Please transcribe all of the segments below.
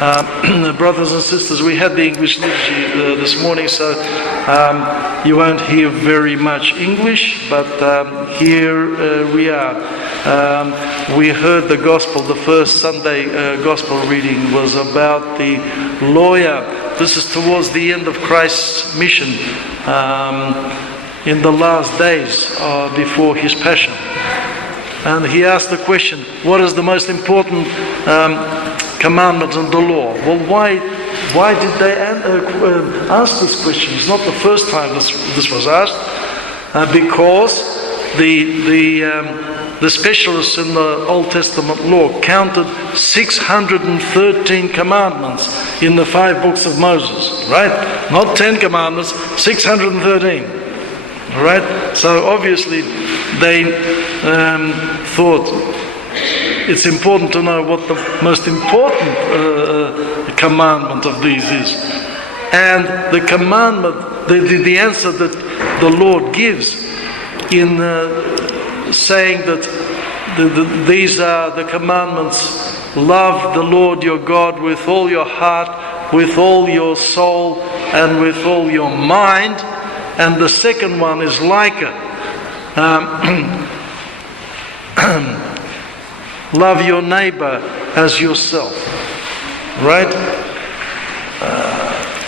Brothers and sisters, we had the English liturgy this morning, so you won't hear very much English, but here we are. We heard the gospel, the first Sunday gospel reading was about the lawyer. This is towards the end of Christ's mission in the last days before his passion. And he asked the question, what is the most important commandment in the law? Well, why did they ask this question? It's not the first time this was asked, because the specialists in the Old Testament law counted 613 commandments in the 5 books of Moses, right? Not 10 commandments, 613, right? So obviously they thought it's important to know what the most important commandment of these is. And the commandment, the answer that the Lord gives in saying that these are the commandments: love the Lord your God with all your heart, with all your soul, and with all your mind. And the second one is like it. Love your neighbor as yourself. Right?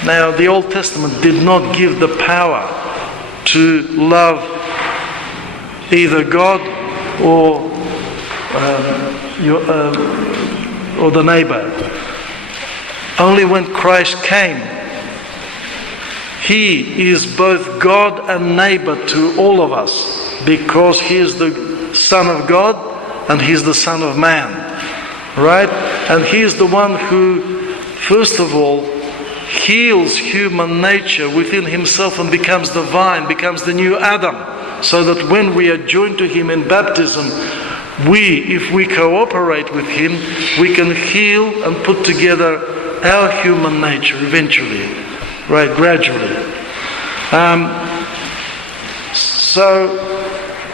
Now, the Old Testament did not give the power to love either God or the neighbor. Only when Christ came, He is both God and neighbor to all of us, because He is the Son of God and He's the Son of Man, right? And He is the one who, first of all, heals human nature within Himself and becomes the vine, becomes the new Adam, so that when we are joined to Him in baptism, if we cooperate with Him, we can heal and put together our human nature eventually, right, gradually. So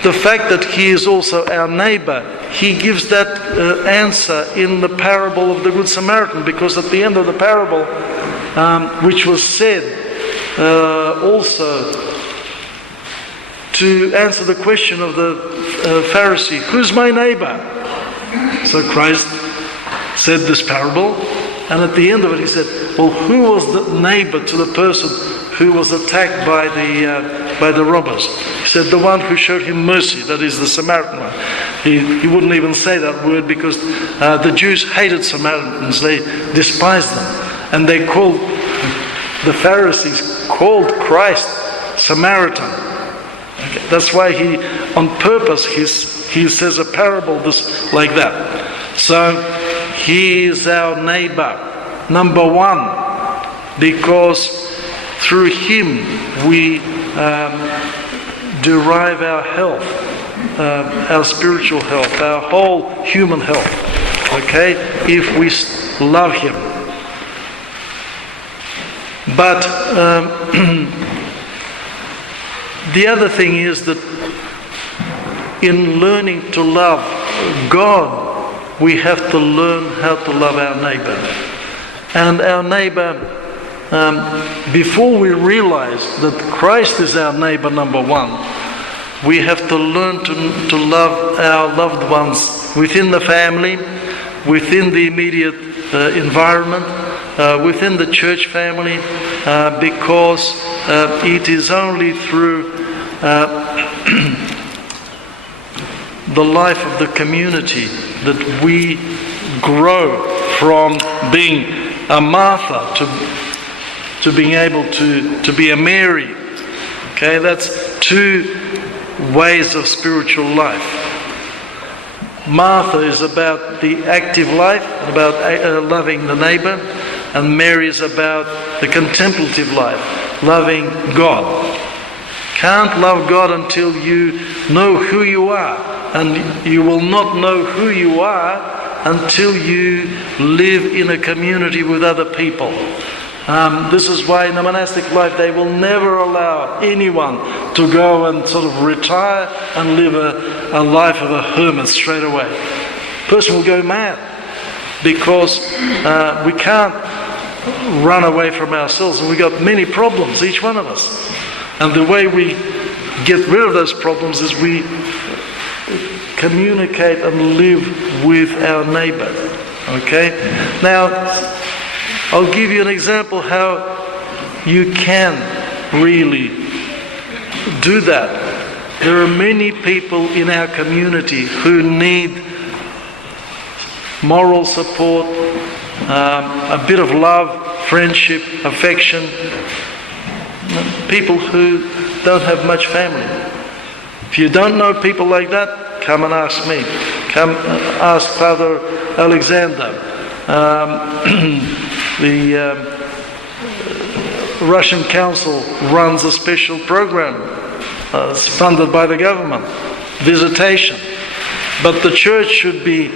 the fact that He is also our neighbor, He gives that answer in the parable of the Good Samaritan, because at the end of the parable, which was said also to answer the question of the Pharisee, who's my neighbor? So Christ said this parable, and at the end of it He said, well, who was the neighbor to the person who was attacked by the robbers? He said, the one who showed him mercy, that is the Samaritan one. He wouldn't even say that word, because the Jews hated Samaritans, they despised them. And the Pharisees called Christ Samaritan. Okay, that's why on purpose, he says a parable like that. So, He is our neighbor, number one, because through Him we derive our health, our spiritual health, our whole human health, okay, if we love Him. But the other thing is that in learning to love God, we have to learn how to love our neighbor. And our neighbor, before we realize that Christ is our neighbor number one, we have to learn to love our loved ones within the family, within the immediate environment, within the church family, because it is only through the life of the community that we grow from being a Martha to being able to be a Mary. Okay, that's 2 ways of spiritual life. Martha is about the active life, about loving the neighbor, and Mary is about the contemplative life, loving God. Can't love God until you know who you are, and you will not know who you are until you live in a community with other people. This is why in the monastic life they will never allow anyone to go and sort of retire and live a life of a hermit straight away. Person will go mad. because we can't run away from ourselves, and we've got many problems, each one of us. And the way we get rid of those problems is we communicate and live with our neighbor. Okay? Now, I'll give you an example how you can really do that. There are many people in our community who need moral support, a bit of love, friendship, affection. People who don't have much family. If you don't know people like that, come and ask me. Come ask Father Alexander. The Russian Council runs a special program. It's funded by the government. Visitation. But the church should be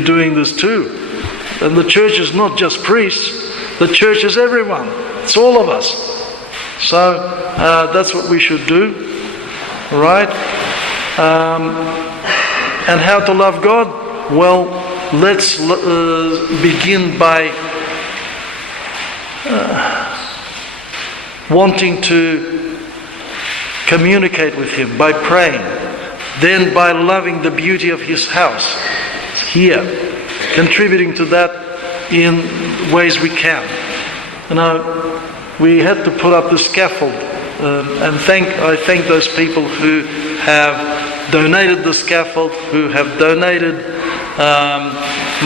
doing this too. And the church is not just priests. The church is everyone. It's all of us. So that's what we should do, right? And how to love God? Well, let's begin by wanting to communicate with Him, by praying. Then by loving the beauty of His house here, contributing to that in ways we can. We had to put up the scaffold, and I thank those people who have donated the scaffold, who have donated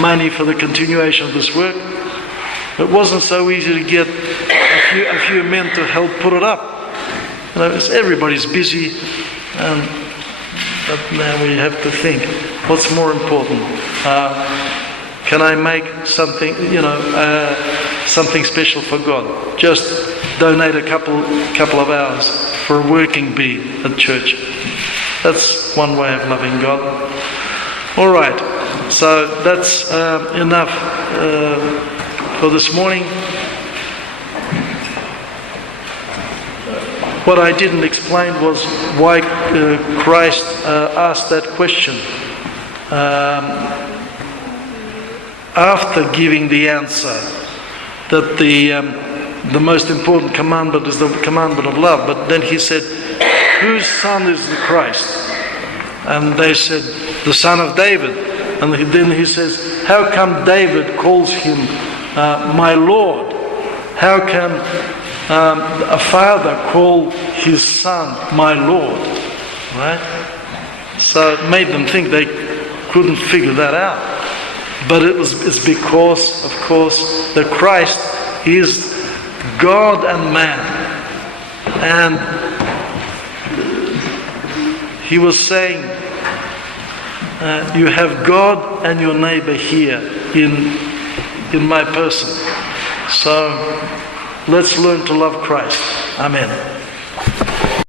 money for the continuation of this work. It wasn't so easy to get a few men to help put it up. Everybody's busy, but now we have to think, what's more important? Can I make something, something special for God? Just donate a couple of hours for a working bee at church. That's one way of loving God. All right, so that's enough for this morning. What I didn't explain was why Christ asked that question. After giving the answer that the most important commandment is the commandment of love, but then He said, whose son is the Christ? And they said, the son of David. And then He says, how come David calls Him my Lord? How can a father call his son my Lord? Right? So it made them think they couldn't figure that out. But it's because, of course, that Christ is God and man. And He was saying, you have God and your neighbor here in my person. So let's learn to love Christ. Amen.